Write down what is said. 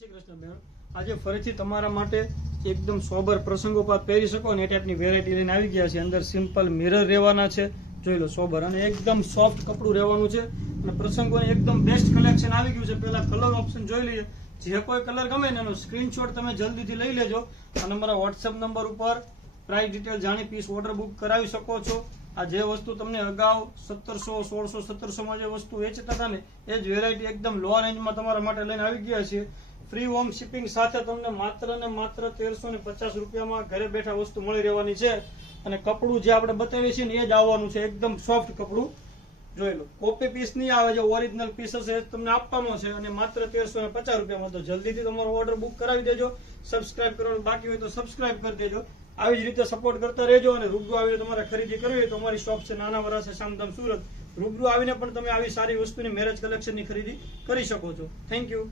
શ્રી કૃષ્ણ બેન, આજે ફરીથી તમારા માટે એકદમ સોબર પ્રસંગોપાત પહેરી શકો ને એ ટાઈપની વેરાયટી લઈને આવી ગયા છે. અંદર સિમ્પલ મિરર રહેવાના છે, જોઈ લો સોબર, અને એકદમ સોફ્ટ કપડું રહેવાનું છે. અને પ્રસંગોને એકદમ બેસ્ટ કલેક્શન આવી ગયું છે. પહેલા કલર ઓપ્શન જોઈ લઈએ. જે કોઈ કલર ગમે ને એનો સ્ક્રીનશોટ તમે જલ્દીથી લઈ લેજો અને અમારા વોટ્સએપ નંબર ઉપર પ્રાઇસ ડિટેલ જાણી પીસ ઓર્ડર બુક કરાવી શકો છો. આ જે વસ્તુ તમને અગાઉ 1700, 1600, 1700 જે વસ્તુ વેચતા હતા ને એ જ વેરાયટી એકદમ લો રેન્જમાં તમારા માટે લઈને આવી ગયા છે. ફ્રી હોમ શિપિંગ સાથે તમને માત્ર ને માત્ર 1350 રૂપિયામાં ઘરે બેઠા વસ્તુ મળી રહેવાની છે. અને કપડું જે આપણે બતાવીએ છીએ ને એ જ આવવાનું છે, એકદમ સોફ્ટ કપડું. જોઈ લો, કોપી પીસ નહીં આવે, જે ઓરિજિનલ પીસ હશે એ તમને આપવાનો છે. અને માત્ર 1350 રૂપિયામાં. તો જલ્દીથી તમારો ઓર્ડર બુક કરાવી દેજો. સબસ્ક્રાઇબ કરવાનું બાકી હોય તો સબસ્ક્રાઇબ કરી દેજો. આવી જ રીતે સપોર્ટ કરતા રહેજો. અને રૂબરૂ આવીને તમારે ખરીદી કરવી હોય તો અમારી શોપ છે નાના વરાછા સામધામ સુરત. રૂબરૂ આવીને પણ તમે આવી સારી વસ્તુની મેરેજ કલેક્શનની ખરીદી કરી શકો છો. Thank you.